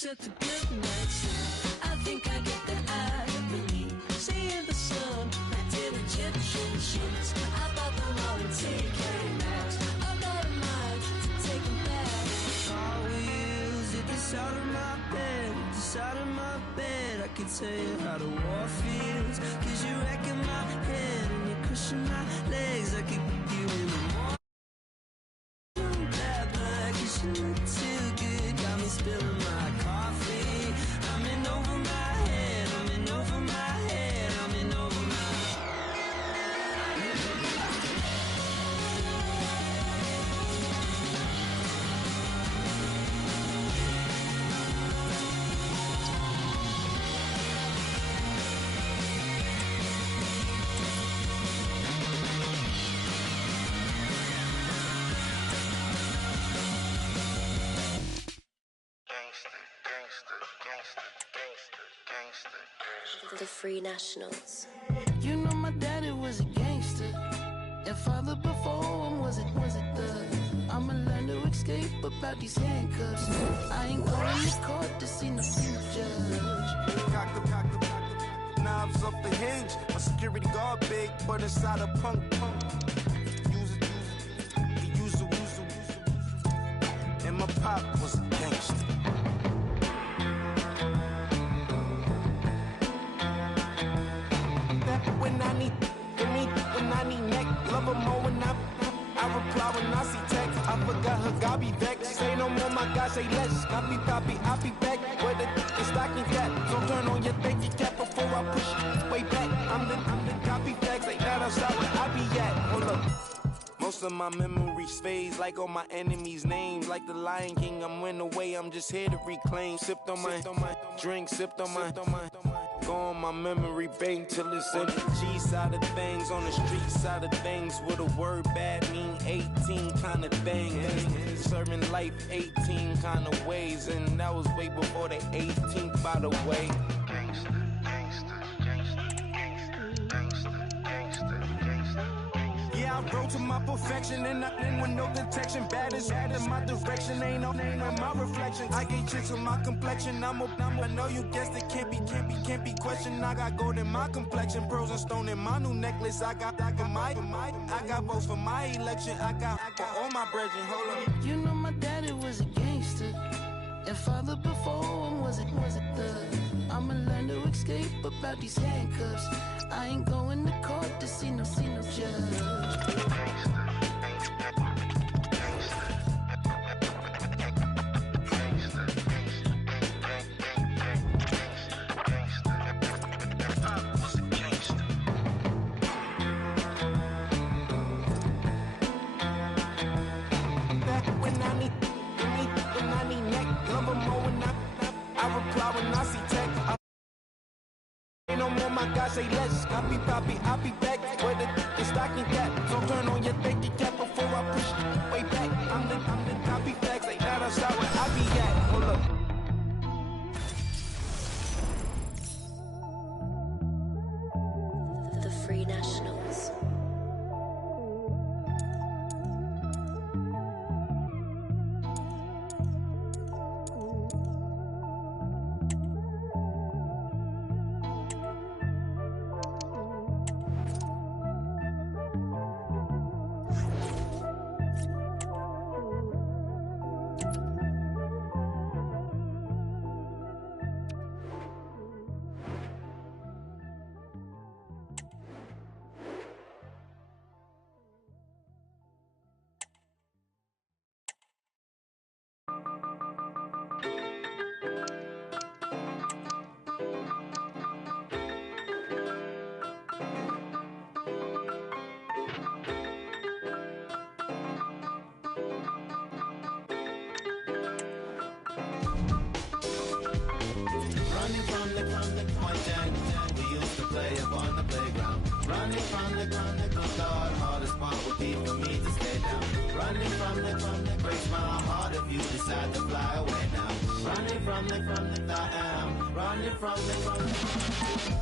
except a good night's sleep. I think I get the eye of the need. Seeing the sun, wrapped in Egyptian sheets. I bought them all in TK Maxx. I've got a mind to take them back. Car wheels at the side of my bed, at the side of my bed. I can tell you how the war feels, 'cause you're wrecking my head and you're crushing my legs. I keep you in the morning. Bad blood, 'cause you look too good. Got me spilling my coffee. I'm in over my head, I'm in over my head, I'm in over my The Free Nationals. You know my daddy was a gangster, and father before him was a thug. I'ma learn to escape about these handcuffs. I ain't going to court to see no judge. Cock the knobs off the hinge. My security guard big, but inside a punk. Use it. And my pop was a gangster. When I need neck, love her more when I reply when I see text. I forgot her, God be vexed. Say no more, my God, say less. Copy, I'll be back. Where the stocking cap? So turn on your thinking cap before I push way back. I'm the copy facts, like that outside where I be at. Hold up. Most of my memories phase like all my enemies' names. Like the Lion King, I'm went away, I'm just here to reclaim. Sipped on my drink, sipped on my go on my memory bank till it's on the G side of things, on the street side of things. With a word bad mean 18 kind of thing. Serving life 18 kind of ways, and that was way before the 18th, by the way. Yeah, I rode to my perfection and nothing with no detection. Bad is in my direction, ain't no name in my reflection. I get chicks on my complexion. I know you guessed it, can't be questioned. I got gold in my complexion, pearls and stone in my new necklace. I got votes for my election. I got for all my brethren. Hold on. You know my daddy was a gangster, and father before him was a thug. I'ma learn to escape about these handcuffs. I ain't going to court to see no judge. When I need neck, love her more when I reply when I see text. Ain't no more, my God, say less. Copy, I'll be back. Where the stocking cap? So turn on your thinking cap before I push way back. I'm the copy facts, like that outside where I be at. Hold up. The Free Nationals.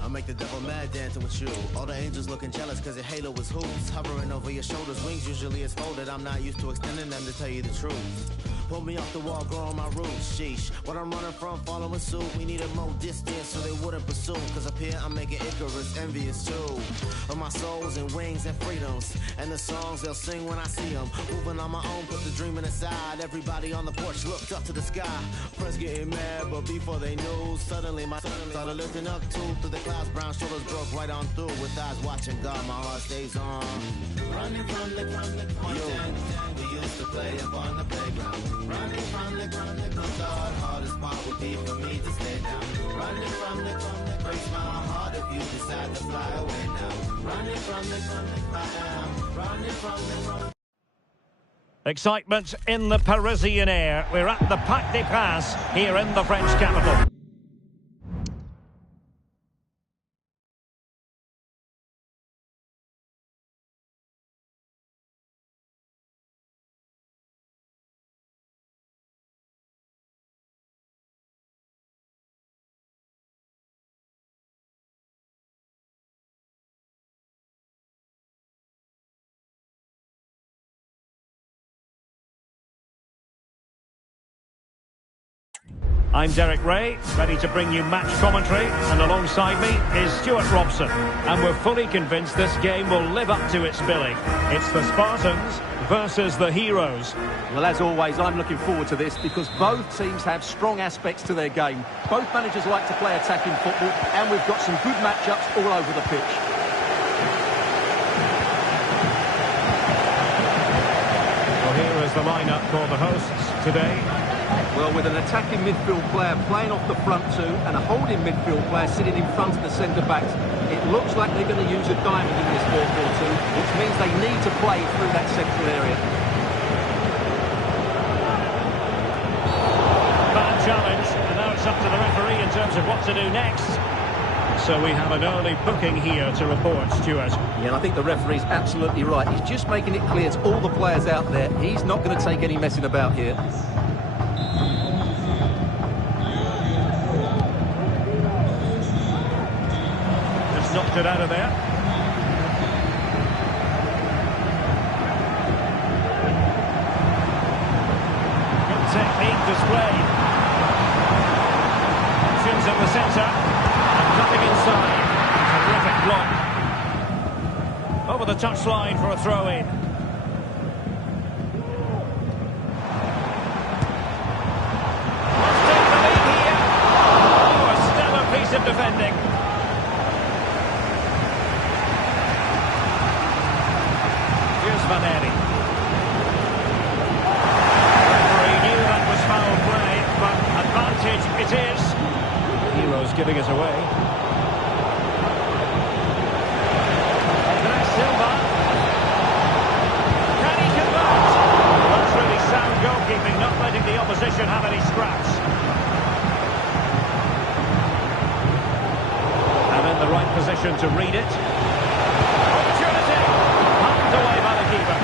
I make the devil mad dancing with you. All the angels looking jealous cause your halo was hoops. Hovering over your shoulders, wings usually is folded. I'm not used to extending them to tell you the truth. Pull me off the wall, growing my roots, sheesh. What I'm running from, following suit. We needed more distance so they wouldn't pursue. Cause up here I'm making Icarus envious too. Of my souls and wings and freedoms. And the songs they'll sing when I see them. Moving on my own, put the dreaming aside. Everybody on the porch looked up to the sky. Friends getting mad, but before they knew, suddenly my started lifting up too. Through the clouds, brown shoulders broke right on through. With eyes watching God, my heart stays on. Running from the we used to play up on the playground. Running from the thought hardest part would be for me to stay down. Running from the breaks my heart if you decide to fly away now. Running from the I am running from the Excitement in the Parisian air. We're at the Parc des Princes here in the French capital. I'm Derek Ray, ready to bring you match commentary, and alongside me is Stuart Robson. And we're fully convinced this game will live up to its billing. It's the Spartans versus the Heroes. Well, as always, I'm looking forward to this because both teams have strong aspects to their game. Both managers like to play attacking football, and we've got some good matchups all over the pitch. Well, here is the lineup for the hosts today. Well, with an attacking midfield player playing off the front two and a holding midfield player sitting in front of the centre-backs, it looks like they're going to use a diamond in this 4-4-2, which means they need to play through that central area. Bad challenge, and now it's up to the referee in terms of what to do next. So we have an early booking here to report, Stuart. Yeah, and I think the referee's absolutely right. He's just making it clear to all the players out there, he's not going to take any messing about here. Knocked it out of there. Good technique displayed. Options in the centre. And cutting inside. Terrific block. Over the touchline for a throw-in. Let's take the lead here. Oh, a stellar piece of defending. Vanelli. Referee knew that was foul play, but advantage it is. Heroes giving it away. Andres Silva. Can he convert? That's really sound goalkeeping, not letting the opposition have any scraps. And in the right position to read it. Opportunity. Pumped away by the keeper.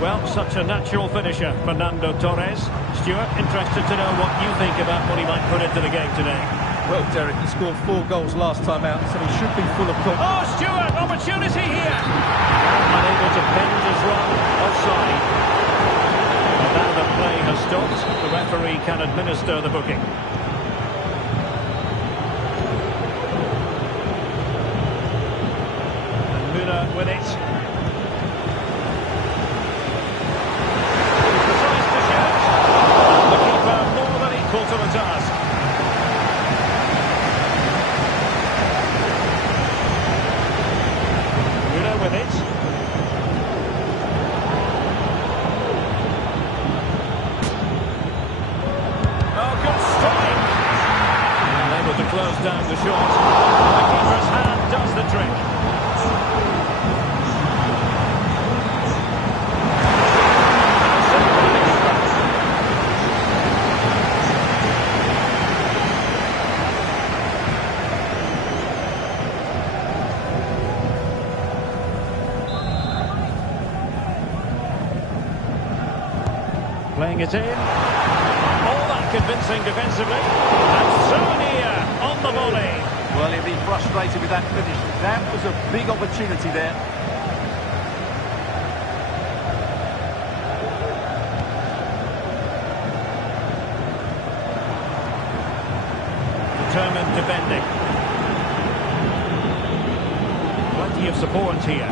Well, such a natural finisher, Fernando Torres. Stuart, interested to know what you think about what he might put into the game today. Well, Derek, he scored 4 goals last time out, so he should be full of confidence. Oh, Stuart, opportunity here! Unable to bend his run, offside. And now the play has stopped, the referee can administer the booking. And Müller with it. Tries to shoot. The keeper more than equal to the task. With it. Oh, good strike! Unable to close down the shot. The keeper's hand does the trick. Playing it in. All that convincing defensively. And Sonia on the volley. Well, he'll be frustrated with that finish. That was a big opportunity there. determined defending. Plenty of support here.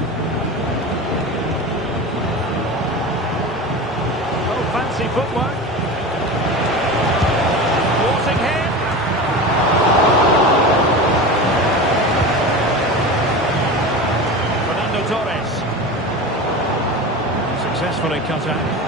Oh, fancy footwork. Forcing him. Fernando Torres. Successfully cut out.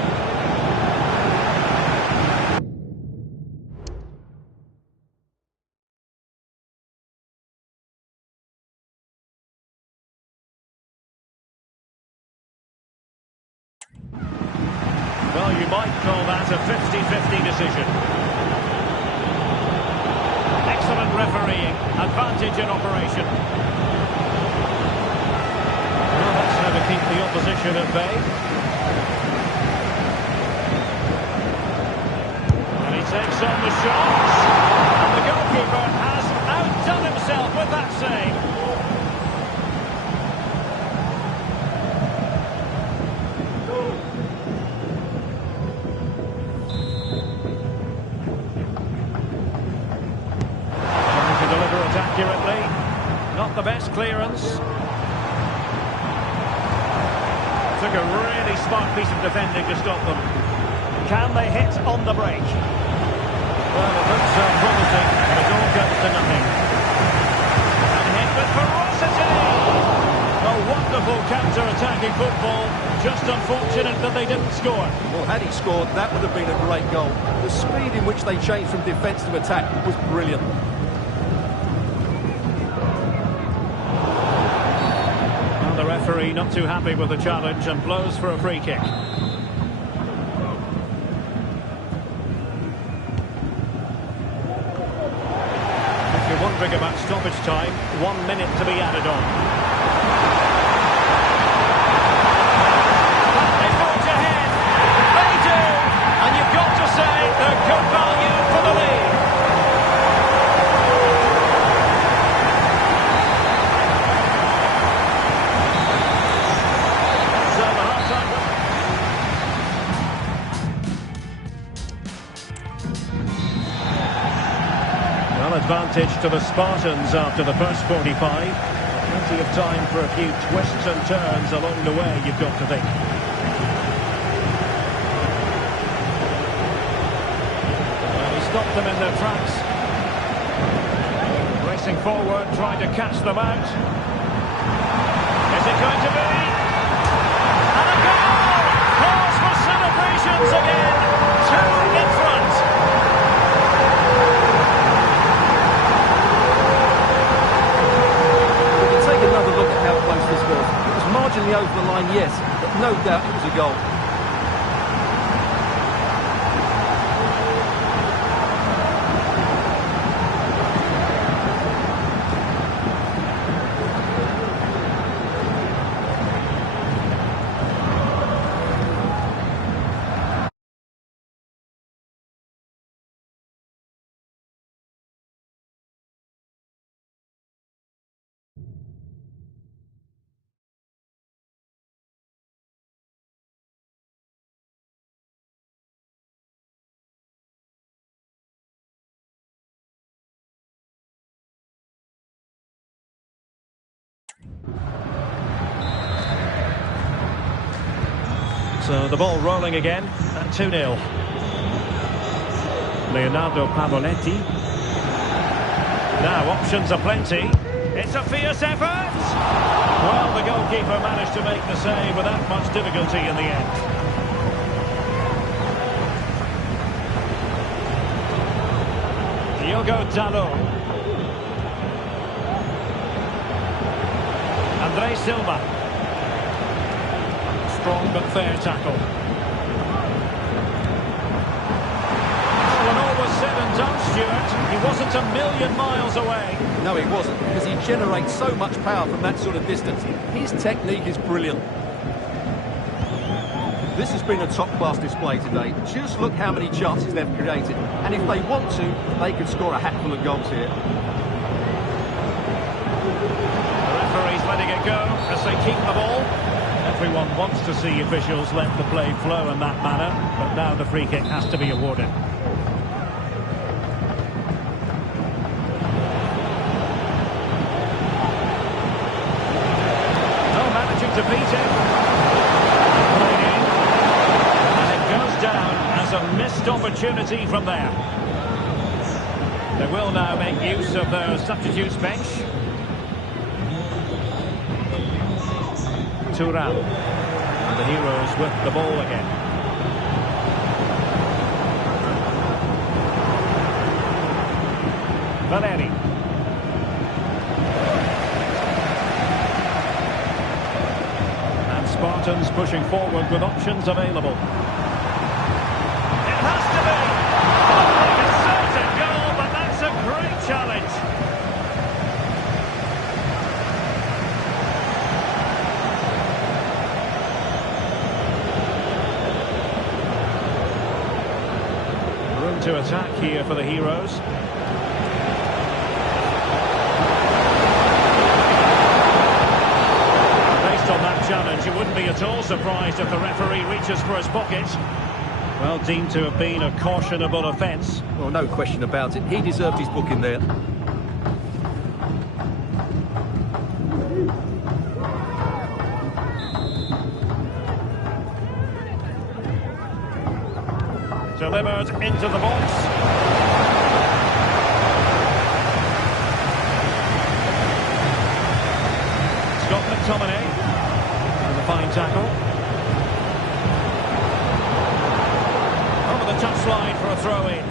Well, you might call that a 50-50 decision. Excellent refereeing. Advantage in operation. Well, that's how to keep the opposition at bay. And he takes on the shots. And the goalkeeper has outdone himself with that save. Accurately, not the best clearance. Took a really smart piece of defending to stop them. Can they hit on the break? Well, it looks promising, but it all comes to nothing. And hit with ferocity! A wonderful counter-attacking football. Just unfortunate that they didn't score. Well, had he scored, that would have been a great goal. The speed in which they changed from defence to attack was brilliant. The referee not too happy with the challenge and blows for a free kick. If you're wondering about stoppage time, 1 minute to be added on. They forge ahead. They do. And you've got to say they're good value for the lead. Advantage to the Spartans after the first 45. Plenty of time for a few twists and turns along the way, you've got to think. Well, he stopped them in their tracks. Racing forward, trying to catch them out. Is it going to be? And a goal! Cause for celebrations again. 2 in front. Another look at how close this was. It was marginally over the line, yes, but no doubt it was a goal. So the ball rolling again at 2-0. Leonardo Pavoletti. Now options are plenty. It's a fierce effort. Well, the goalkeeper managed to make the save without much difficulty in the end. Diogo Dalot. Andre Silva. Strong but fair tackle. When all was said and done, Stuart, he wasn't a million miles away. No, he wasn't, because he generates so much power from that sort of distance. His technique is brilliant. This has been a top-class display today. Just look how many chances they've created. And if they want to, they could score a hatful of goals here. The referee's letting it go as they keep the ball. Everyone wants to see officials let the play flow in that manner, but now the free kick has to be awarded. been defeated. Played in. And it goes down as a missed opportunity from there. They will now make use of their substitutes bench. Turan. And the Heroes with the ball again. Valeri. And Spartans pushing forward with options available. It has to be! Oh, a certain goal, but that's a great challenge. Room to attack here for the Heroes. On that challenge, you wouldn't be at all surprised if the referee reaches for his pocket. Well, deemed to have been a cautionable offence. Well, no question about it. He deserved his booking there. Delivered into the box. Scott McTominay. Fine tackle. Over the touchline for a throw-in.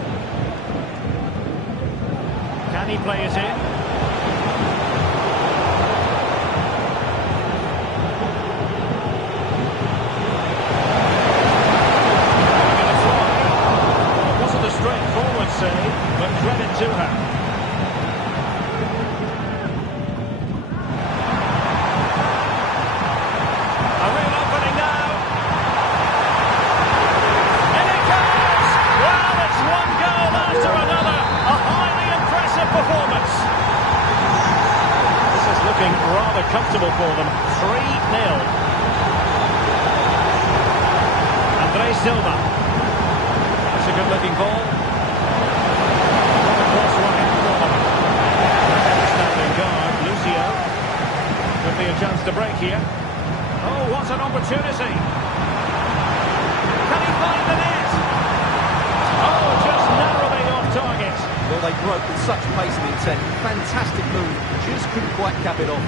Can he play it in? Gonna fly. Well, it wasn't a straightforward save, but credit to her. Rather comfortable for them. 3-0. Andre Silva. That's a good-looking ball. Cross one in for them. Standing guard, Lucio. Could be a chance to break here. Oh, what an opportunity. Can he find the net? Oh, just narrowly off target. Well, they broke with such pace and intent. Fantastic move. Just couldn't quite cap it off.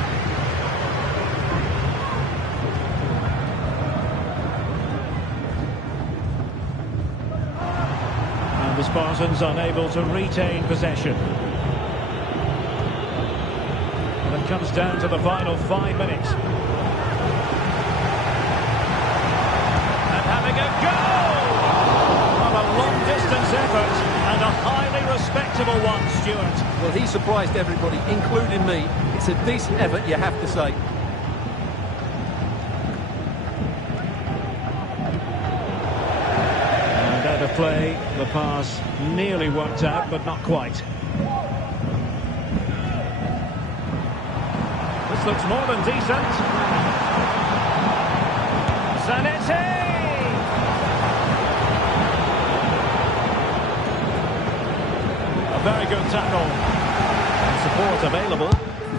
And the Spartans unable to retain possession. And it comes down to the final 5 minutes. And having a goal! Well, a long-distance effort. And a highly respectable one, Stuart. Well, he surprised everybody, including me. It's a decent effort, you have to say. And out of play, the pass nearly worked out, but not quite. This looks more than decent. Zanetti! Very good tackle. And support available.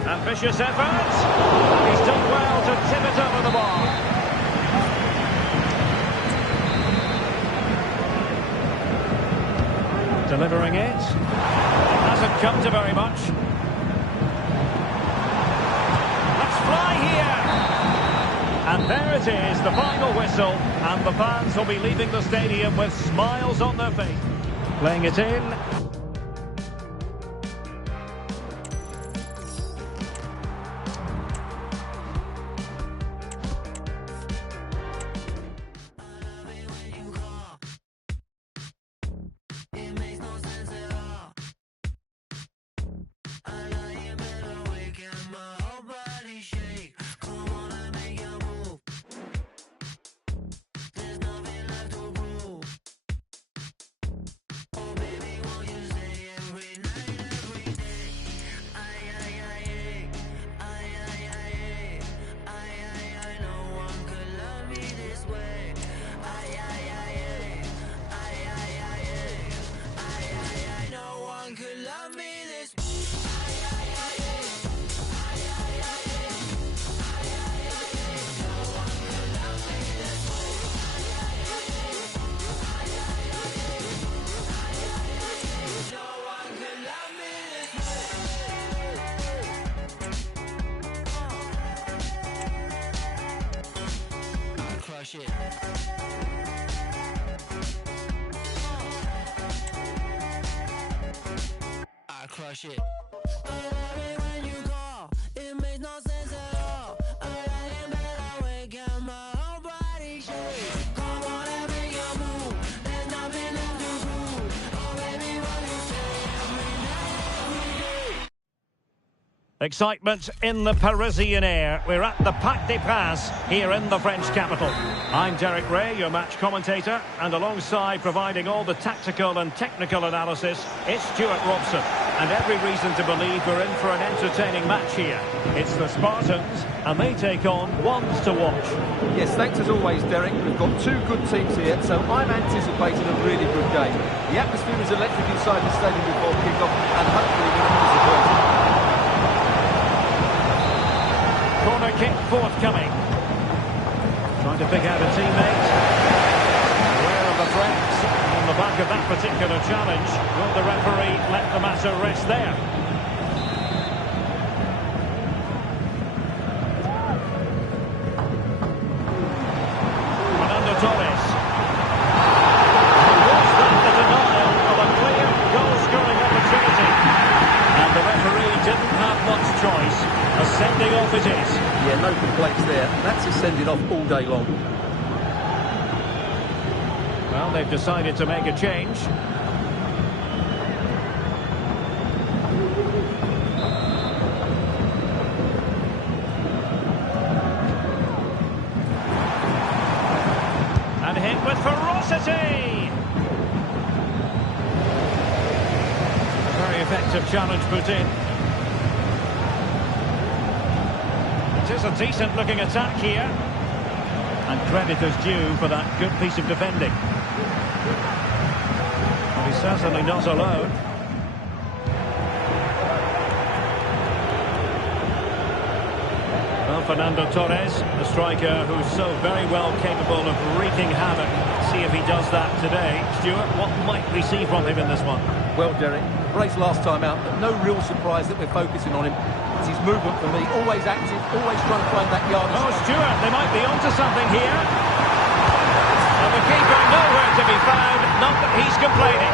Ambitious effort. And he's done well to tip it over the bar. Delivering it. It hasn't come to very much. Let's fly here. And there it is, the final whistle. And the fans will be leaving the stadium with smiles on their face. Playing it in. real shit. When you call, it makes no sense at all. I ain't better wake up my whole body shake. Come on and make your move. There's nothing left to prove. Oh baby, what you say every night, every day. Excitement in the Parisian air. We're at the Parc des Princes here in the French capital. I'm Derek Ray, your match commentator, and alongside providing all the tactical and technical analysis, it's Stuart Robson. And every reason to believe we're in for an entertaining match here. It's the Spartans, and they take on ones to watch. Yes, thanks as always, Derek. We've got two good teams here, so I'm anticipating a really good game. The atmosphere is electric inside the stadium before kick-off, and hopefully we're not disappointed. Corner kick forthcoming. Trying to pick out a teammate. Aware of the threats on the back of that particular challenge. Will the referee let the matter rest there? Fernando Torres. Was that the denial of a clear goal-scoring opportunity? And the referee didn't have much choice. A sending off it is. Yeah, no complaints there. That's a sending off all day long. Well, they've decided to make a change. And hit with ferocity. A very effective challenge put in. It is a decent-looking attack here. And credit is due for that good piece of defending. But he's certainly not alone. Well, Fernando Torres, the striker who's so very well capable of wreaking havoc. See if he does that today. Stuart, what might we see from him in this one? Well, Derek, brace last time out, but no real surprise that we're focusing on him. It's his movement for me, always active, always trying to find that yard. Oh, Stuart, they might be onto something here. And the keeper nowhere to be found, not that he's complaining.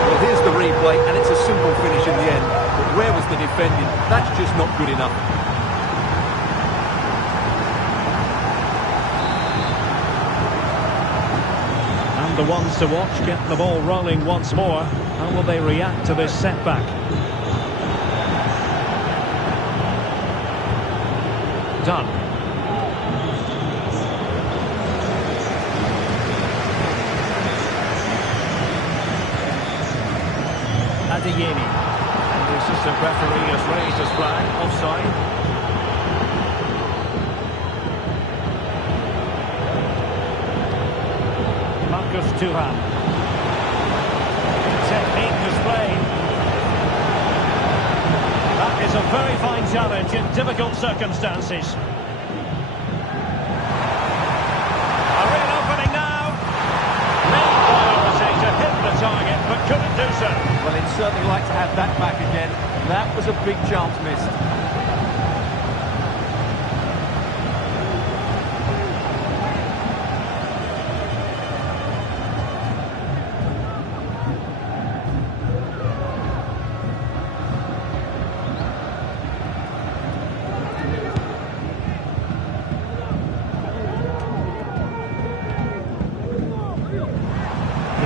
Well, here's the replay, and it's a simple finish in the end. But where was the defending? That's just not good enough. The ones to watch get the ball rolling once more. How will they react to this setback? Done. Adeyemi. And the assistant referee has raised his flag. Offside. Tuhan. Technique displayed. That is a very fine challenge in difficult circumstances. A real opening now. Made priority to hit the target, but couldn't do so. Well, he'd certainly like to have that back again. That was a big chance missed.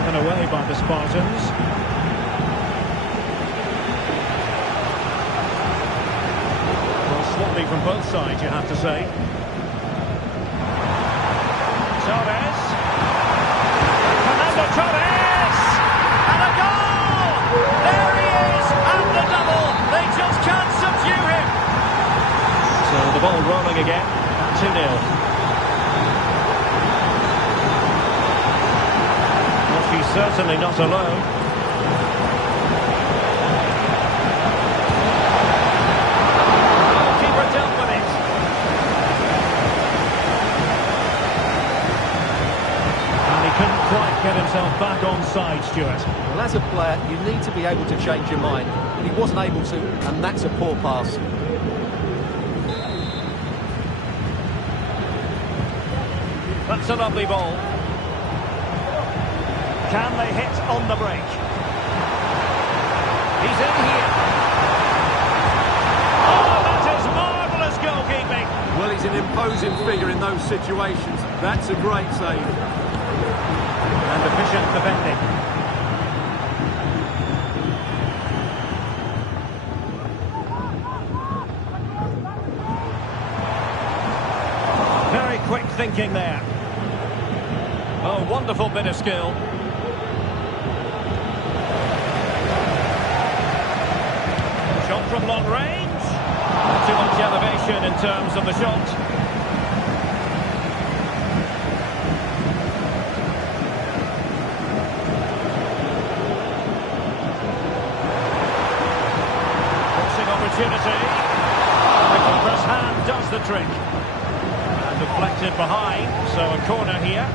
Away by the Spartans. Well, sloppy from both sides, you have to say. Torres. Fernando Torres! And a goal! There he is! And the double! They just can't subdue him! So the ball rolling again at 2-0. He's certainly not alone. Keeper dealt with it. And he couldn't quite get himself back on side, Stuart. Well, as a player, you need to be able to change your mind. But he wasn't able to, and that's a poor pass. That's a lovely ball. Can they hit on the break? He's in here. Oh, that is marvellous goalkeeping. Well, he's an imposing figure in those situations. That's a great save. And efficient defending. Very quick thinking there. Oh, wonderful bit of skill. Shot from long range. Not too much elevation in terms of the shot. Forcing opportunity. The keeper's hand does the trick. And deflected behind, so a corner here.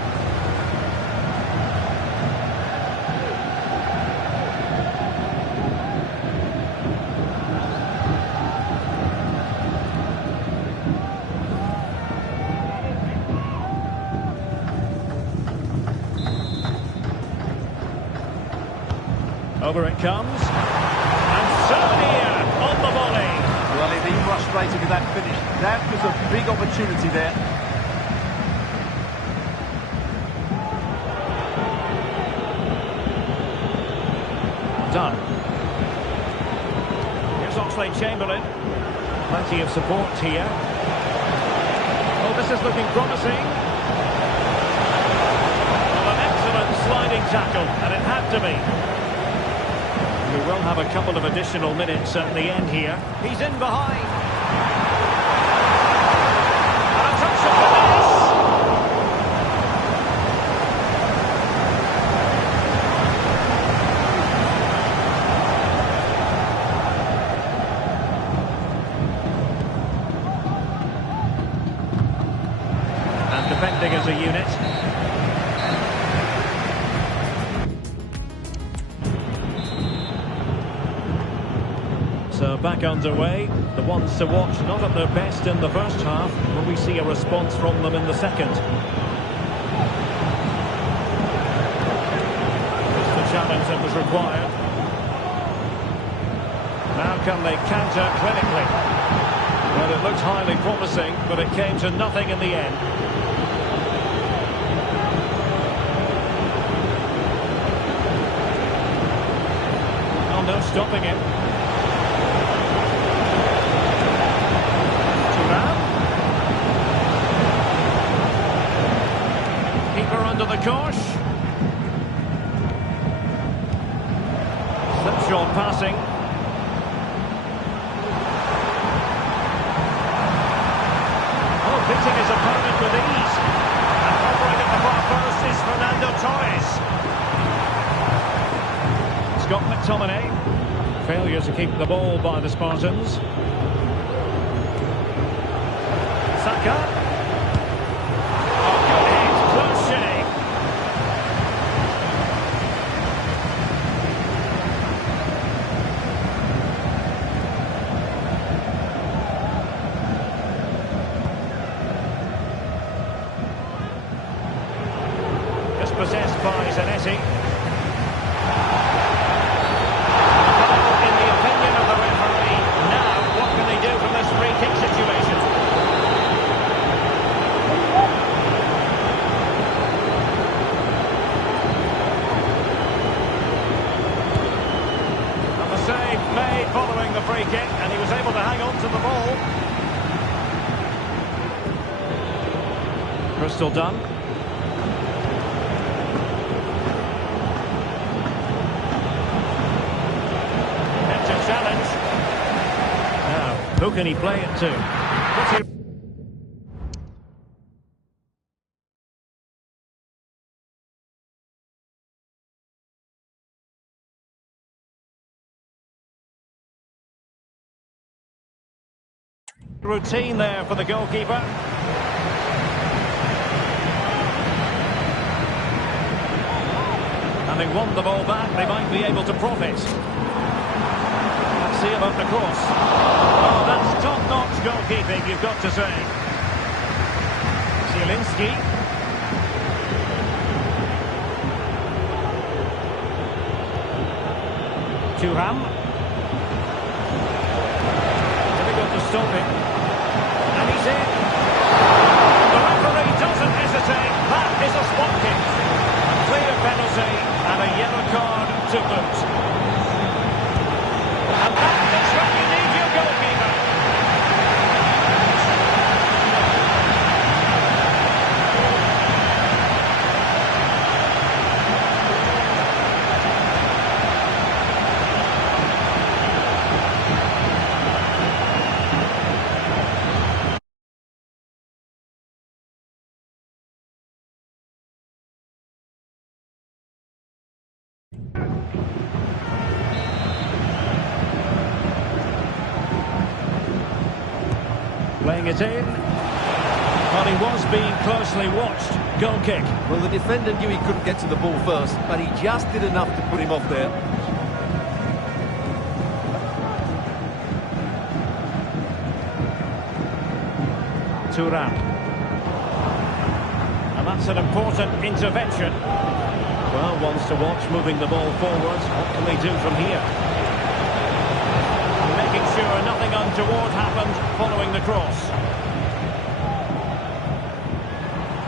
Over it comes. And Sarnia on the volley. Well, he'd been frustrated with that finish. That was a big opportunity there. Done. Here's Oxlade-Chamberlain. Plenty of support here. Oh, this is looking promising. Well, an excellent sliding tackle, and it had to be. We will have a couple of additional minutes at the end here. He's in behind. And a touch of finesse. And defending as a unit. So back underway. The ones to watch not at their best in the first half. Will we see a response from them in the second? It's the challenge that was required. Now can they counter clinically? Well, it looked highly promising, but it came to nothing in the end. Oh, no stopping it. Under the cosh. Slipshod passing. Oh, beating his opponent with ease. And hovering at the far post is Fernando Torres. Scott McTominay. Failure to keep the ball by the Spartans. Saka. Possessed by Zanetti. In the opinion of the referee, now what can they do from this free kick situation? And the save made following the free kick, and he was able to hang on to the ball. Crystal done. Who can he play it to? Routine there for the goalkeeper. Having won the ball back, they might be able to profit. Let's see about the cross. Oh, that's top-notch goalkeeping, you've got to say. Zielinski. Thuram. Difficult to stop him. And he's in. The referee doesn't hesitate. That is a spot kick. A clear penalty and a yellow card to boot. And that is when you need your goalkeeper. Playing it in. But he was being closely watched. Goal kick. Well, the defender knew he couldn't get to the ball first, but he just did enough to put him off there. Thuram. And that's an important intervention. Well, wants to watch moving the ball forwards. What can they do from here? Making sure nothing untoward happened following the cross.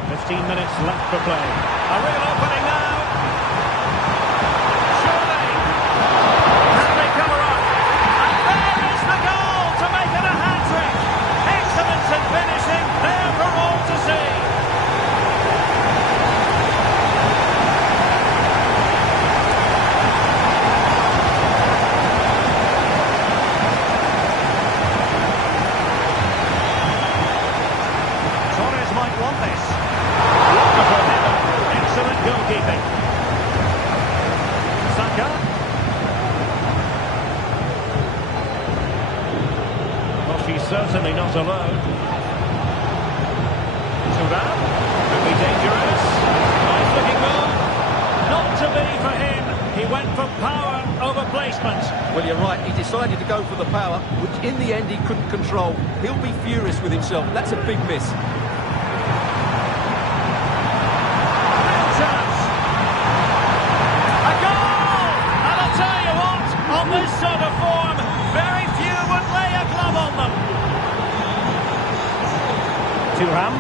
15 minutes left for play. A real opening now. Surely. Can they cover up? And there is the goal to make it a hat-trick. Excellence in finishing, there for all to see. Might want this. Wonderful header. Excellent goalkeeping. Saka. Well, she's certainly not alone. Thuram. Could be dangerous. Nice looking goal. Not to be for him. He went for power over placement. Well, you're right. He decided to go for the power, which in the end he couldn't control. He'll be furious with himself. That's a big miss. On this sort of form, very few would lay a glove on them. Thuram.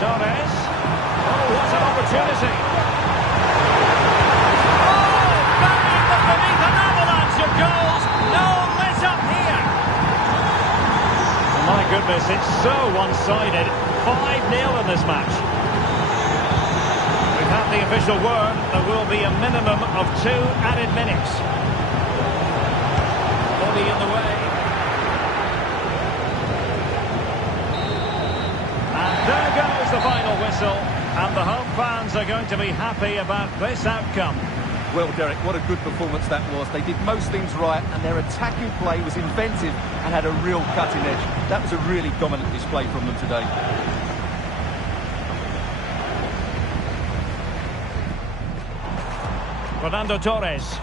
Torres. Oh, what an opportunity. Oh, buried them beneath an avalanche of goals. No let up here. My goodness, it's so one-sided. 5-0 in this match. The official word, there will be a minimum of 2 added minutes. Body in the way. And there goes the final whistle. And the home fans are going to be happy about this outcome. Well, Derek, what a good performance that was. They did most things right, and their attacking play was inventive and had a real cutting edge. That was a really dominant display from them today. Fernando Torres.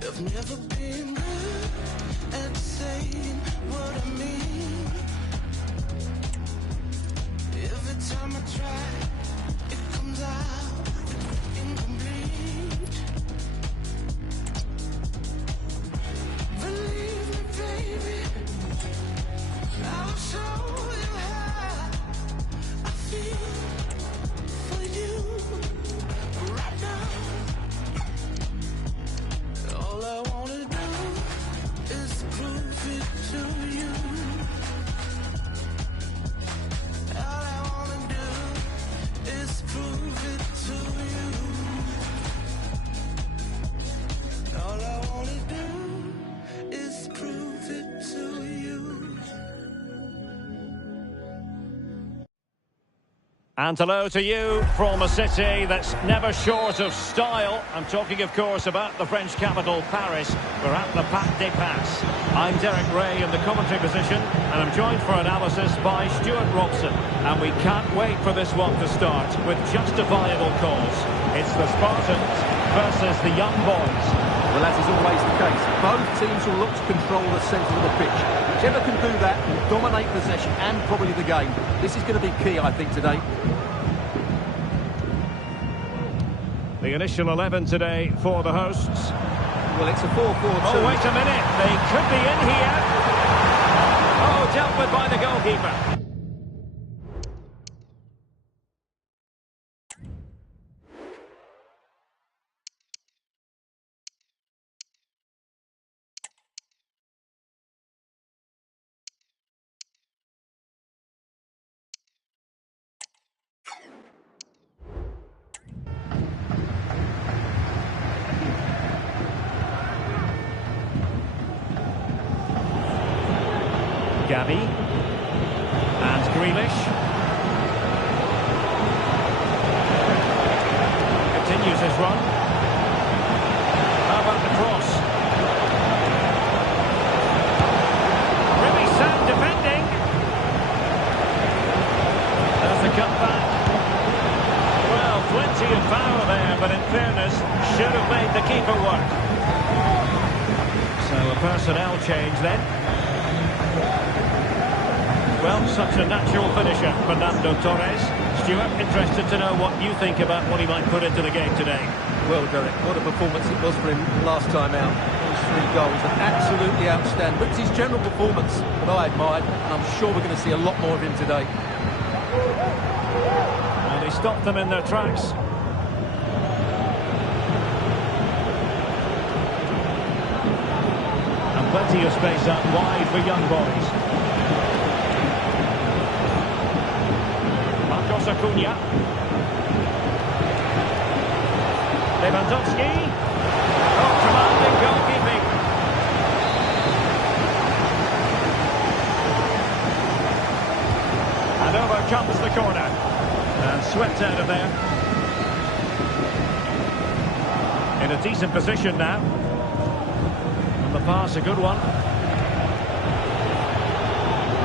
I've never been good at saying what I mean. Every time I try, it comes out incomplete. Believe me, baby, I'll show you how I feel for you right now. All I wanna do And hello to you from a city that's never short of style. I'm talking, of course, about the French capital, Paris. We're at the Parc des Princes. I'm Derek Ray in the commentary position, and I'm joined for analysis by Stuart Robson. And we can't wait for this one to start with justifiable cause. It's the Spartans versus the young boys. Well, as is always the case, both teams will look to control the centre of the pitch. Whichever can do that will dominate possession and probably the game. This is going to be key, I think, today. The initial 11 today for the hosts. Well, it's a 4-4-2. Oh, wait a minute. They could be in here. Oh, dealt with by the goalkeeper. Gavi and Grealish continues his run. How about the cross? Really sound defending. There's the cutback. Well, plenty of power there, but in fairness, should have made the keeper work. So a personnel change then. Well, such a natural finisher, Fernando Torres. Stuart, interested to know what you think about what he might put into the game today. Well, Derek, what a performance it was for him last time out. Those 3 goals are absolutely outstanding. But it's his general performance that I admired, and I'm sure we're going to see a lot more of him today. And he stopped them in their tracks. And plenty of space out wide for young boys. Acuna. Lewandowski. Oh, commanding goalkeeping. And over comes the corner. And swept out of there. In a decent position now. And the pass, a good one.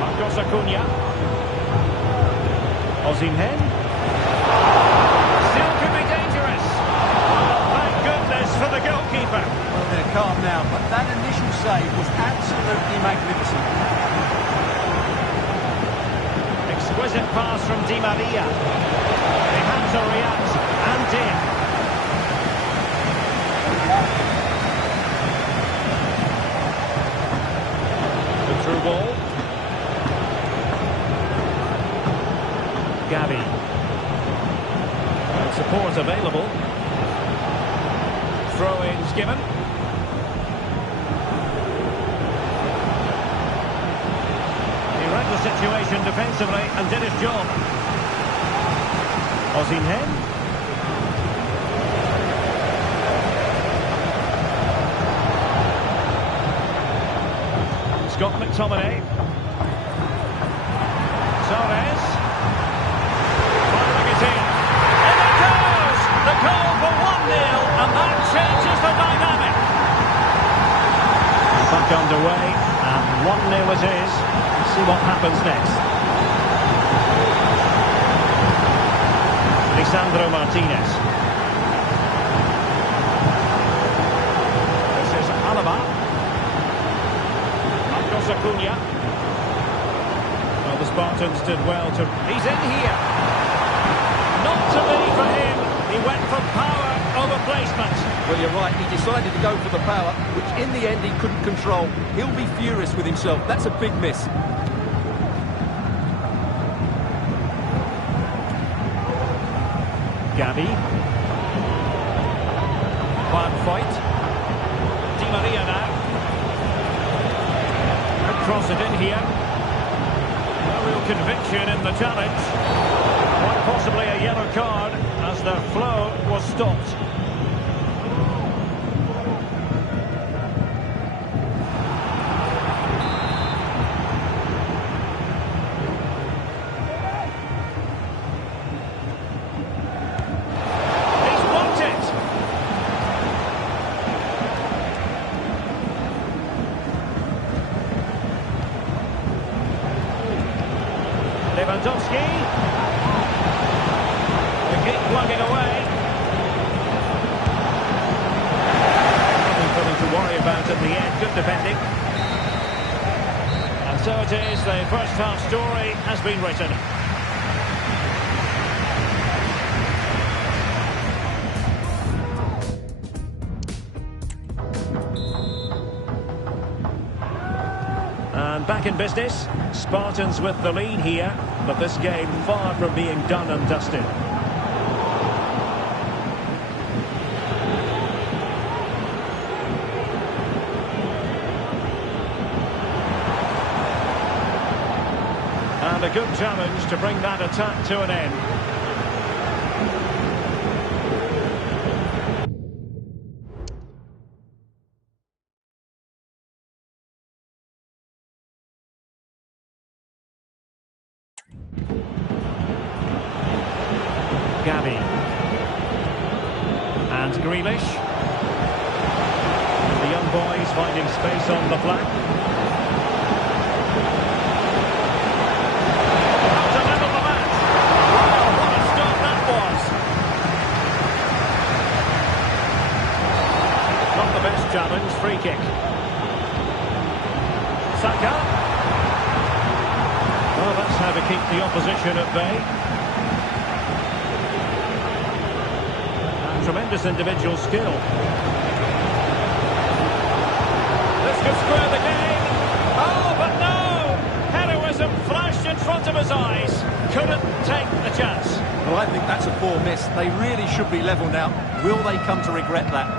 Marcos Acuna. Osimhen. Still could be dangerous. Oh, thank goodness for the goalkeeper. Well, they're calm now, but that initial save was absolutely magnificent. Exquisite pass from Di Maria. They had to react, and did. The through ball. Gavi. And support available. Throw-ins given. He read the situation defensively and did his job. Osimhen. Scott McTominay. Torres. The goal for 1-0, and that changes the dynamic. Back underway, and 1-0 it is. Let's see what happens next. Lisandro Martinez. This is Alaba. Marcos Acuna. Well, the Spartans did well to... He's in here. Not to be for him. He went for power over placement. Well, you're right. He decided to go for the power, which in the end he couldn't control. He'll be furious with himself. That's a big miss. Gavi. Van Foyt. Di Maria now. Cross it in here. No real conviction in the challenge. Quite possibly a yellow card as the flow was stopped. Lewandowski. They keep plugging away. Nothing for them to worry about at the end. Good defending. And so it is, the first half story has been written. And back in business, Spartans with the lead here, but this game far from being done and dusted. And a good challenge to bring that attack to an end. Gavi. And Grealish. The young boys finding space on the flank. To level the match. Wow, what a start that was. Not the best challenge, free kick. Saka. Well, that's how to keep the opposition at bay. Tremendous individual skill. This could square the game. Oh, but no! Heroism flashed in front of his eyes. Couldn't take the chance. Well, I think that's a poor miss. They really should be level now. Will they come to regret that?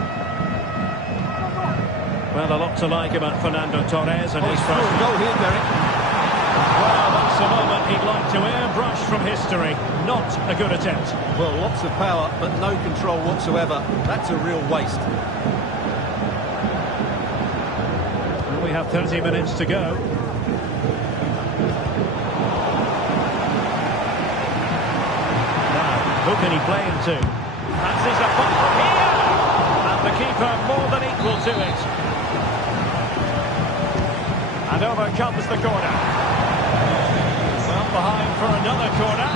Well, a lot to like about Fernando Torres and his first goal here, Derek. Well, that's a moment he'd like to airbrush from history. Not a good attempt. Well, lots of power, but no control whatsoever. That's a real waste. And we have 30 minutes to go. Now, who can he play into? Fancies a punt from here! And the keeper more than equal to it. And over comes the corner. Well, behind for another corner.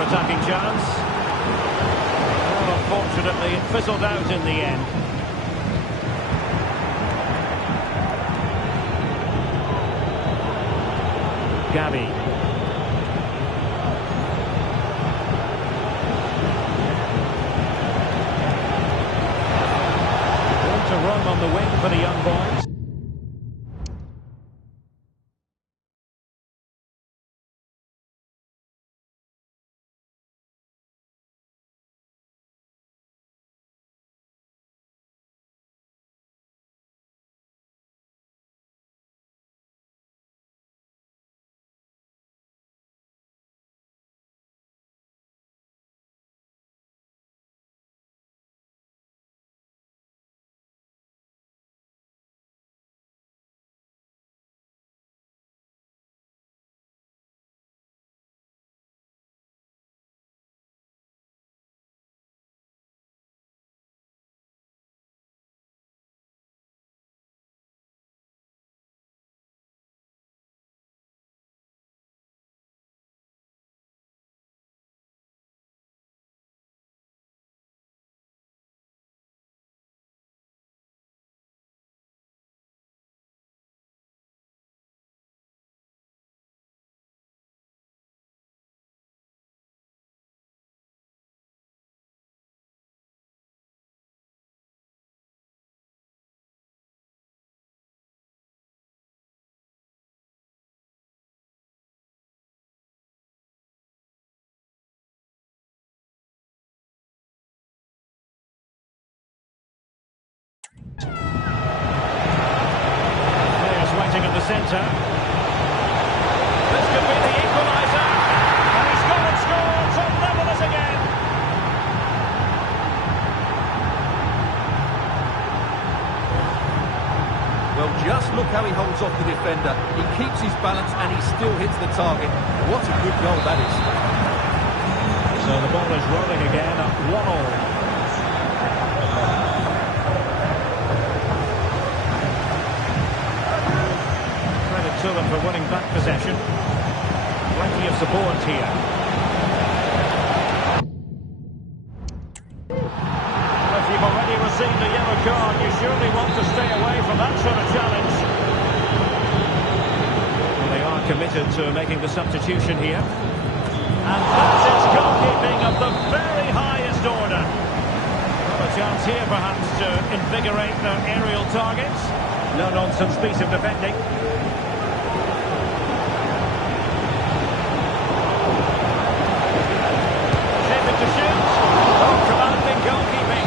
Attacking chance. Well, unfortunately, it fizzled out in the end. Gavi. Going to run on the wing for the young boys. Players waiting at the centre. This could be the equaliser. And he's gone and scored from level us again. Well, just look how he holds off the defender. He keeps his balance and he still hits the target. What a good goal that is. So the ball is rolling again at 1-1. them for winning back possession. Plenty of support here. If you've already received a yellow card, you surely want to stay away from that sort of challenge. Well, they are committed to making the substitution here. And that is goalkeeping of the very highest order. Well, a chance here perhaps to invigorate their aerial targets. No-nonsense piece of defending. Shaping to shoot. Oh, commanding goalkeeping.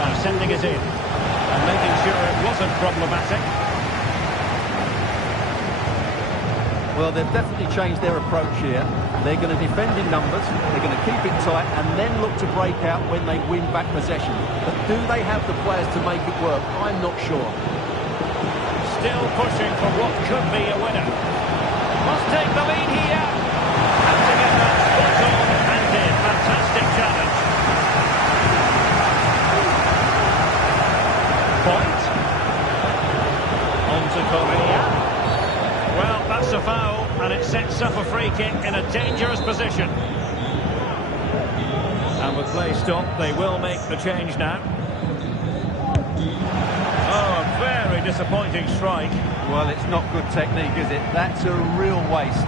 Now sending it in. And making sure it wasn't problematic. Well, they've definitely changed their approach here. They're going to defend in numbers, they're going to keep it tight, and then look to break out when they win back possession. But do they have the players to make it work? I'm not sure. Still pushing for what could be a winner. Must take the lead here. And to get that spot on and in. Fantastic challenge. Point. On to Romania. Well, that's a foul, and it sets up a free kick in a dangerous position. And with play stopped, they will make the change now. Oh, a very disappointing strike. Well, it's not good technique, is it? That's a real waste.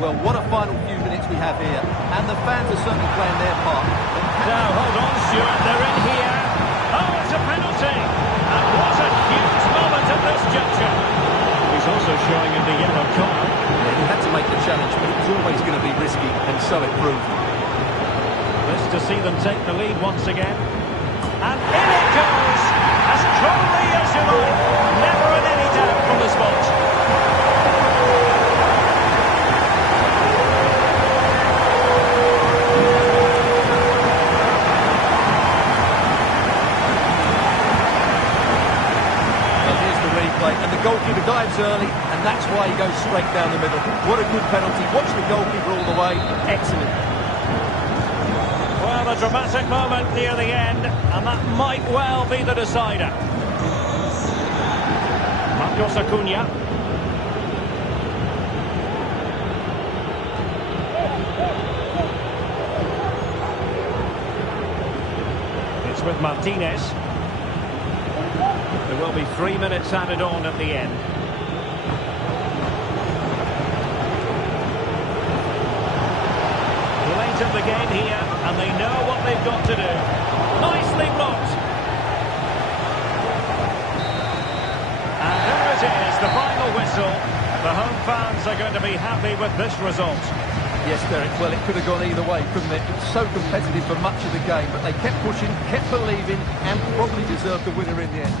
Well, what a final few minutes we have here. And the fans are certainly playing their part. Now, hold on, Stuart, they're in here. Oh, it's a penalty. And what a huge moment at this juncture. He's also showing him the yellow card. Yeah, he had to make the challenge, but it was always going to be risky, and so it proved. This to see them take the lead once again. And in it goes! As coolly as you like. Never in any doubt from the spot. And the goalkeeper dives early, and that's why he goes straight down the middle. What a good penalty. Watch the goalkeeper all the way. Excellent. Well, a dramatic moment near the end, and that might well be the decider. Marcos Acuna. It's with Martinez. There will be 3 minutes added on at the end. Late in the game here, and they know what they've got to do. Nicely blocked. And there it is, the final whistle. The home fans are going to be happy with this result. Yes, Derek, well, it could have gone either way, couldn't it? It was so competitive for much of the game, but they kept pushing, kept believing, and probably deserved the winner in the end.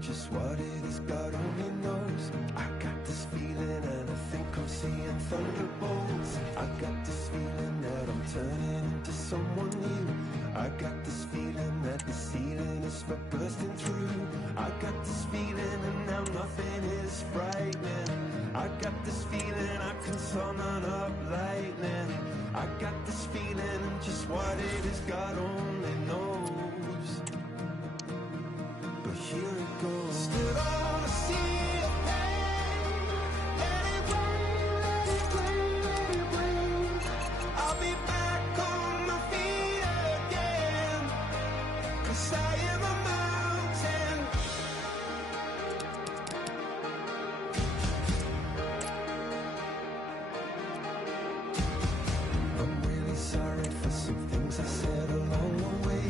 Just what it is, God only knows. I got this feeling and I think I'm seeing thunderbolts. I got this feeling that I'm turning into someone new. I got this feeling that the ceiling is for bursting through. I got this feeling and now nothing is frightening. I got this feeling I can summon up lightning. I got this feeling and just what it is, God only knows. But here it goes. Stood on a sea of pain. Let it rain, let it rain, let it rain. I'll be back on my feet again. 'Cause I am a mountain. I'm really sorry for some things I said along the way.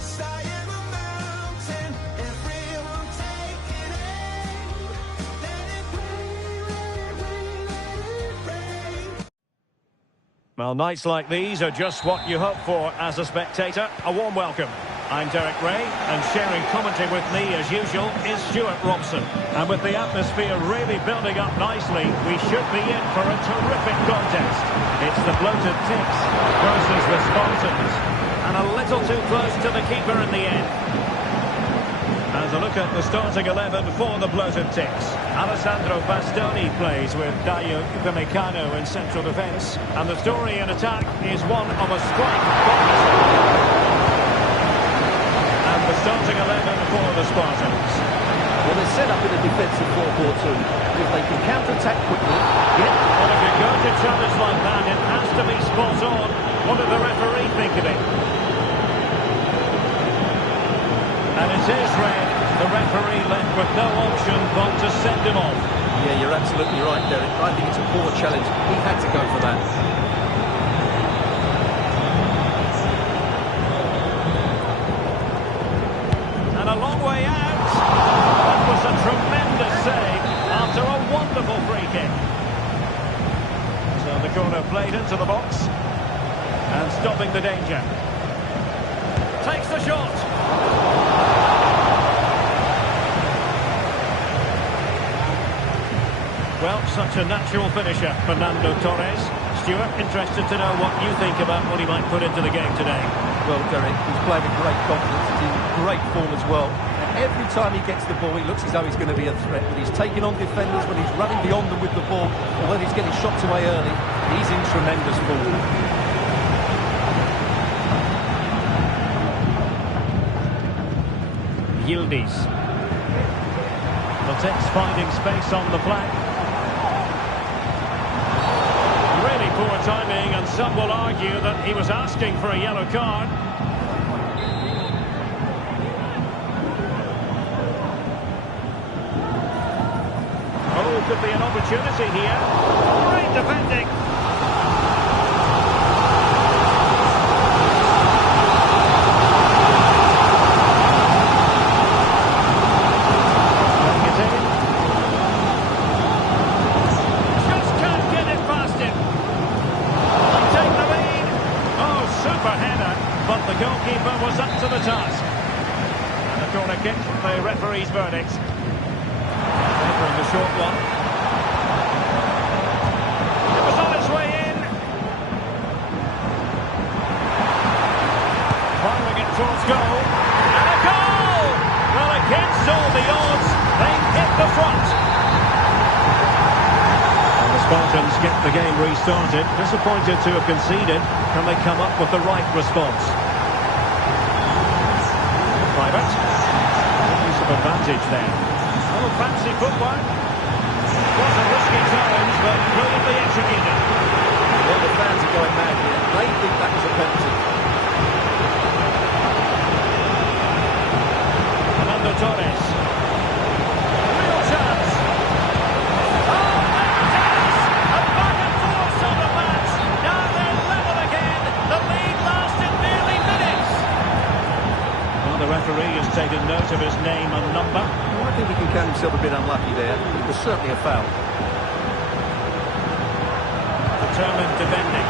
sky and the mountain, everyone taking aim. Let it rain, let it rain. Well, nights like these are just what you hope for as a spectator. A warm welcome. I'm Derek Ray, and sharing commentary with me, as usual, is Stuart Robson. And with the atmosphere really building up nicely, we should be in for a terrific contest. It's the bloated Ticks versus the Spartans. And a little too close to the keeper in the end. As a look at the starting 11 for the bloated Ticks. Alessandro Bastoni plays with Dario Upamecano in central defence. And the story in attack is one of a strike partnership. And the starting 11 for the Spartans. Well, they're set up in a defensive 4-4-2. If they can counter-attack quickly, Well, if you go to challenge like that, it has to be spot on. What did the referee think of it? And it is red. The referee left with no option but to send him off. Yeah, you're absolutely right, Derek. I think it's a poor challenge. He had to go for that. And a long way out. That was a tremendous save after a wonderful free kick. So the corner played into the box. And stopping the danger. Takes the shot. Well, such a natural finisher, Fernando Torres. Stuart, interested to know what you think about what he might put into the game today. Well, Derek, he's playing with great confidence. He's in great form as well. And every time he gets the ball, he looks as though he's going to be a threat. But he's taking on defenders when he's running beyond them with the ball. And when he's getting shots away early, he's in tremendous form. Yildiz. The Ticks finding space on the flank. Really poor timing, and some will argue that he was asking for a yellow card. Oh, could be an opportunity here. Great defending. But the goalkeeper was up to the task. And a corner kick, the referee's verdict. Delivering the short one. It was on its way in. Firing it towards goal. And a goal! Well, against all the odds, they hit the front. And the Spartans get the game restarted. Disappointed to have conceded. Can they come up with the right response? Private. Good use of advantage there. Oh, fancy footwork. Was a risky challenge, but brilliantly executed. Well, the fans are going mad here. They think that was a penalty. Fernando Torres. Real chance. Oh, there it is! A back and forth on the match. Now they're level again. The lead lasted nearly minutes. Well, the referee has taken note of his name and number. Well, I think he can count himself a bit unlucky there. It was certainly a foul. Determined defending.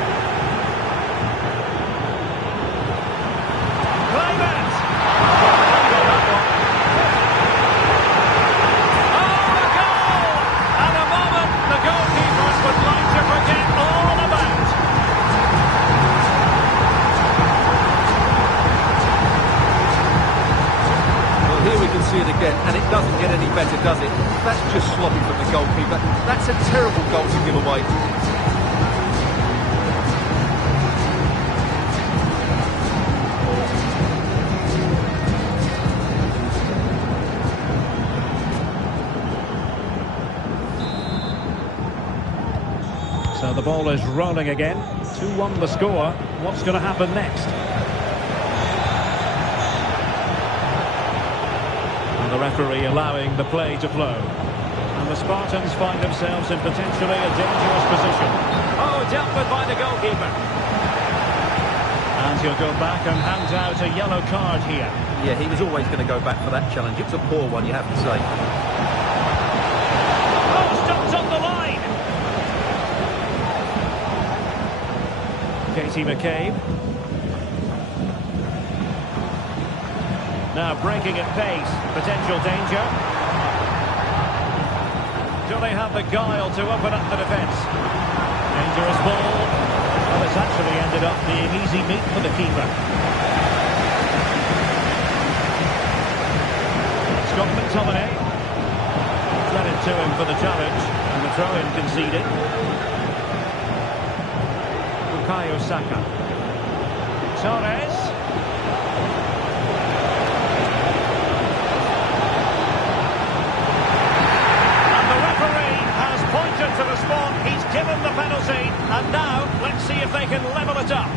Clement! Oh, a goal! And a moment the goalkeepers would like to forget all about. Well, here we can see it again, and it doesn't get any better, does it? That's just sloppy from the goalkeeper. That's a terrible goal to give away. So the ball is rolling again. 2-1 the score. What's going to happen next? And the referee allowing the play to flow. And the Spartans find themselves in potentially a dangerous position. Oh, dealt with by the goalkeeper. And he'll go back and hand out a yellow card here. Yeah, he was always going to go back for that challenge. It's a poor one, you have to say. Oh, stopped on the line! Katie McCabe. Now breaking at pace, potential danger. Do they have the guile to open up the defence? Dangerous ball. Well, it's actually ended up being easy meat for the keeper. Scott McTominay. Led it to him for the challenge, and the throw-in conceded. Bukayo Saka. Torres. To the spot, he's given the penalty, and now let's see if they can level it up.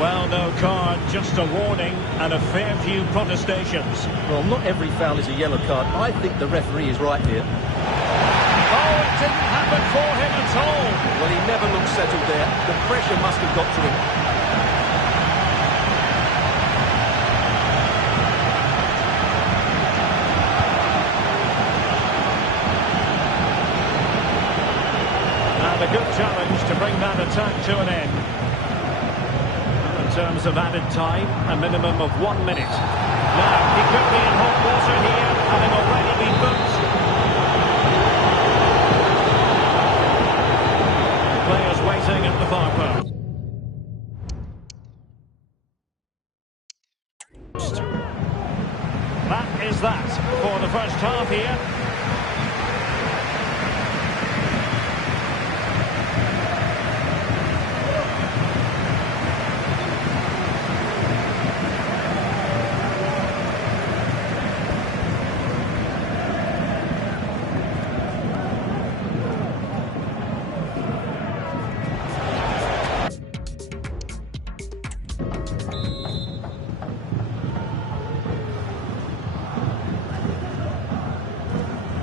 Well, no card, just a warning and a fair few protestations. Well, not every foul is a yellow card. I think the referee is right here. Oh, it didn't happen for him at all. Well, he never looked settled there. The pressure must have got to him. A good challenge to bring that attack to an end. In terms of added time, a minimum of 1 minute. Now, he could be in hot water here, having already been booked. Players waiting at the far post. That is that for the first half here.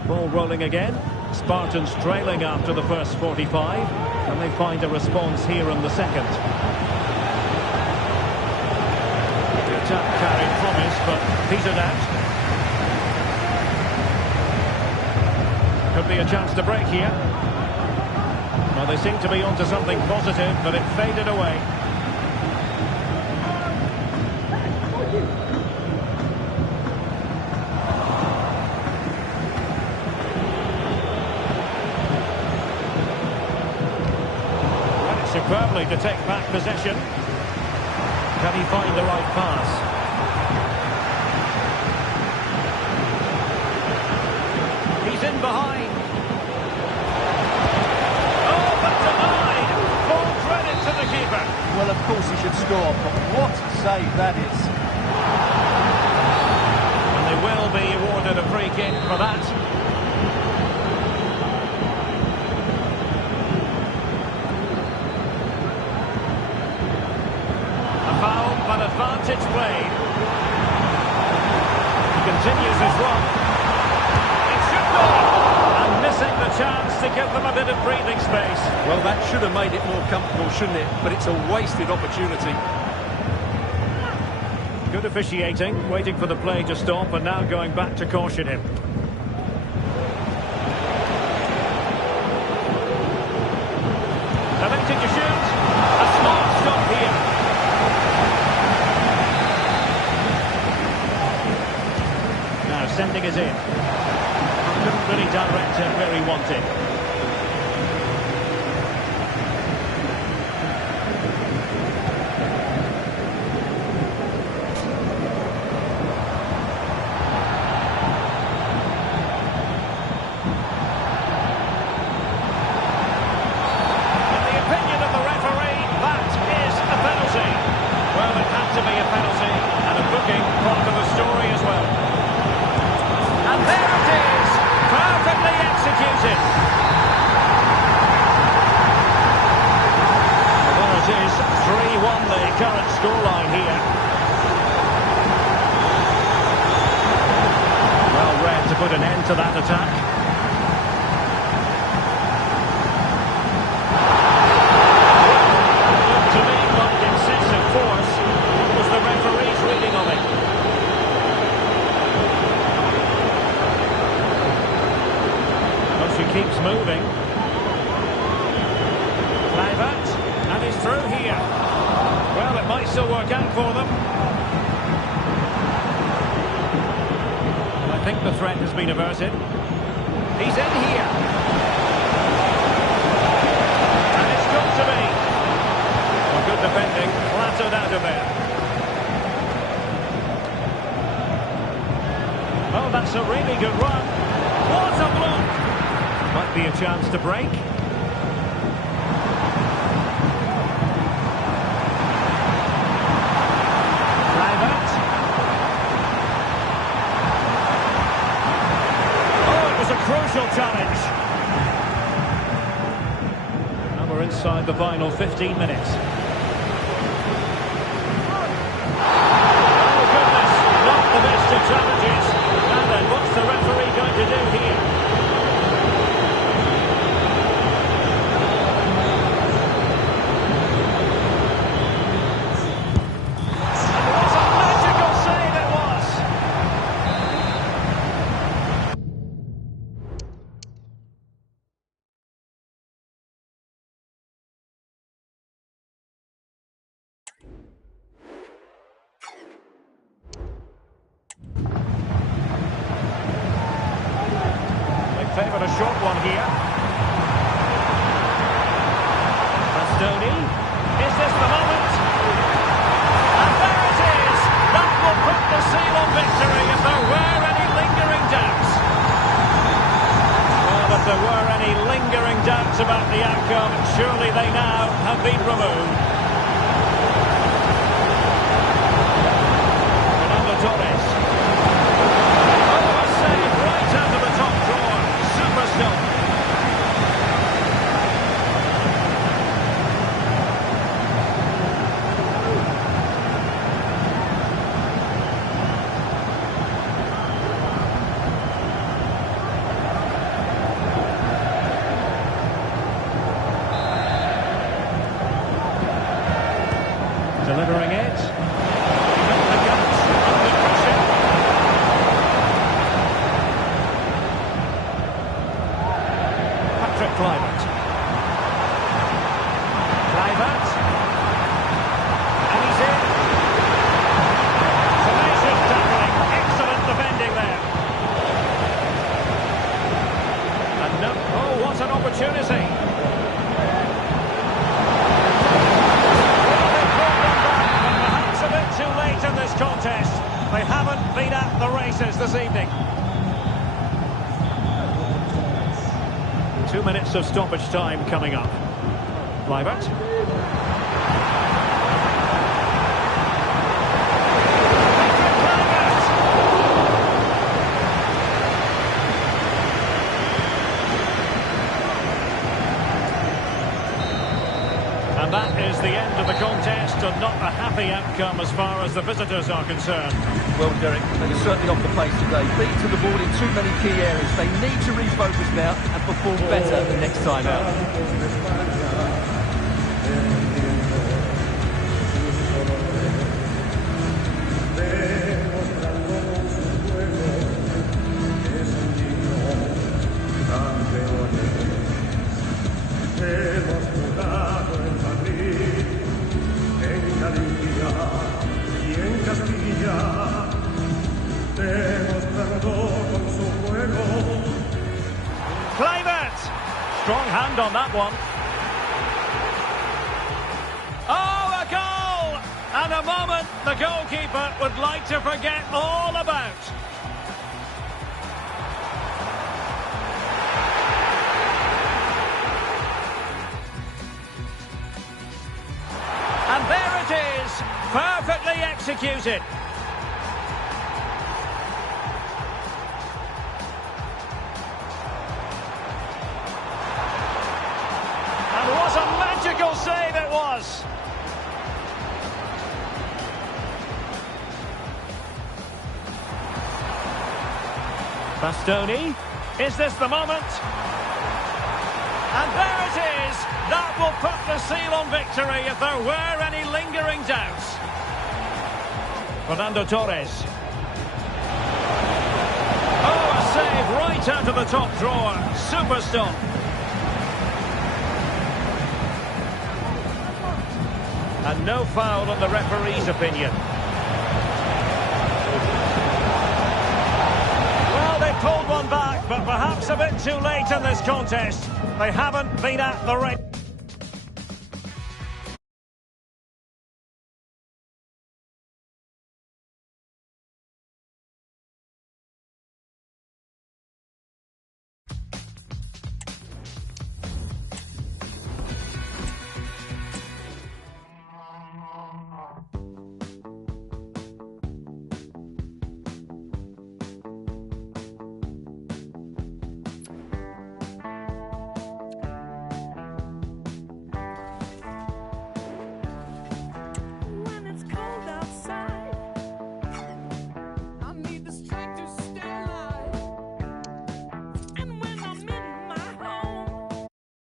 Ball rolling again. Spartans trailing after the first 45. And they find a response here in the second. The attack carried promise, but petered out. Could be a chance to break here. Well, they seem to be onto something positive, but it faded away. Superbly to take back possession. Can he find the right pass? He's in behind. Oh, but denied. Full credit to the keeper. Well, of course he should score, but what a save that is. And they will be awarded a free kick for that. Advantage played. He continues his run. It should be! And missing the chance to give them a bit of breathing space. Well, that should have made it more comfortable, shouldn't it? But it's a wasted opportunity. Good officiating, waiting for the play to stop and now going back to caution him. Attempting to shoot. A smart stop here. Sending us in. Couldn't really direct him where he wanted. In the opinion of the referee, that is a penalty. Well, it had to be a penalty, and a booking part of the story as well. And there it is, perfectly executed. Well, it is 3-1 the current scoreline here. Well read to put an end to that attack. Looked to me moving. Kluivert, and he's through here. Well, it might still work out for them. I think the threat has been averted. He's in here. And it's got to be. Well, good defending, flattered out of there. Oh, that's a really good run. What a block! Might be a chance to break. Kluivert. Oh, it was a crucial challenge. Now we're inside the final 15 minutes. Oh, goodness. Not the best of challenges. Now then, what's the referee going to do here? And what a magical save it was! Favoured a short one here. Bastoni. Is this the moment? And there it is! That will put the seal on victory if there were any lingering doubts. Well, if there were any lingering doubts about the outcome, surely they now have been removed. Fernando Torres. Oh, a save right out of the top drawer. Super stop. Delivering it. The guts under pressure. Patrick Kluivert. Kluivert. And he's in. Tenacious tackling. Excellent defending there. And no, oh, what an opportunity. A bit too late in this contest. They haven't been at the races this evening. 2 minutes of stoppage time coming up. Kluivert. And that is the end of the contest, and not a happy outcome as far as the visitors are concerned. Well, Derek, they are certainly off the pace today. Beat to the ball in too many key areas. They need to refocus now and perform better the next time out. Kluivert! Strong hand on that one. Oh, a goal! And a moment the goalkeeper would like to forget all about. And there it is, perfectly executed. And what a magical save it was. Bastoni, is this the moment? And there it is. That will put the seal on victory if there were any lingering doubts. Fernando Torres. Oh, a save right out of the top drawer. Super stop. And no foul in the referee's opinion. Well, they pulled one back, but perhaps a bit too late in this contest. They haven't been at the right...